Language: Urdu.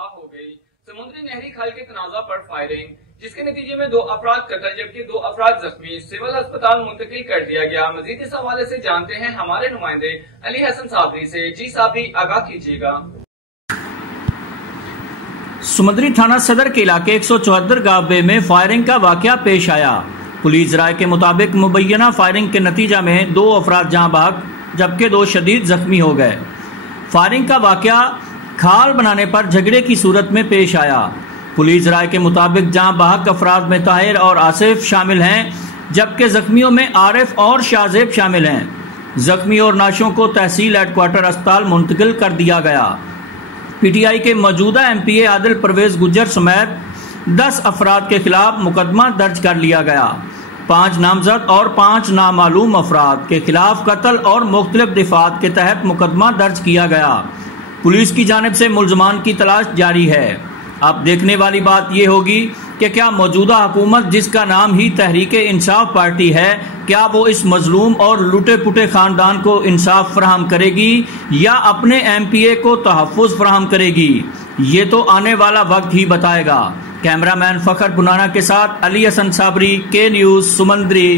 تباہ ہو گئی۔ سمندری نہری کھل کے تنازع پر فائرنگ، جس کے نتیجے میں 2 افراد قتل جبکہ 2 افراد زخمی، سول ہسپتال منتقل کر دیا گیا۔ مزید اس حوالے سے جانتے ہیں ہمارے نمائندے علی حسن صابری سے۔ جی صابری، آگاہ کیجیے گا۔ سمندری تھانہ صدر کے علاقے 174 گاوے میں فائرنگ کا واقعہ پیش آیا۔ پولیس ذرائع کے مطابق مبینہ فائرنگ کے نتیجہ میں 2 افراد جاں بحق جبکہ 2 شدید زخمی ہو گئے۔ فائرنگ کا واقعہ کھال بنانے پر جھگڑے کی صورت میں پیش آیا۔ پولیس ذرائع کے مطابق جاں بحق افراد میں طاہر اور آصف شامل ہیں جبکہ زخمیوں میں عارف اور شاہزیب شامل ہیں۔ زخمی اور نعشوں کو تحصیل ہیڈ کوارٹر اسپتال منتقل کر دیا گیا۔ پی ٹی آئی کے موجودہ ایم پی اے عادل پرویز گجر سمیت 10 افراد کے خلاف مقدمہ درج کر لیا گیا۔ 5 نامزد اور 5 نامعلوم افراد کے خلاف قتل اور مختلف دفعات کے تحت مقدمہ درج کیا گیا۔ پولیس کی جانب سے ملزمان کی تلاش جاری ہے۔ اب دیکھنے والی بات یہ ہوگی کہ کیا موجودہ حکومت، جس کا نام ہی تحریک انصاف پارٹی ہے، کیا وہ اس مظلوم اور لوٹے پٹے خاندان کو انصاف فراہم کرے گی یا اپنے ایم پی اے کو تحفظ فراہم کرے گی؟ یہ تو آنے والا وقت ہی بتائے گا۔ کیمرہ مین فخر بنانا کے ساتھ علی حسن صابری، کے نیوز، سمندری۔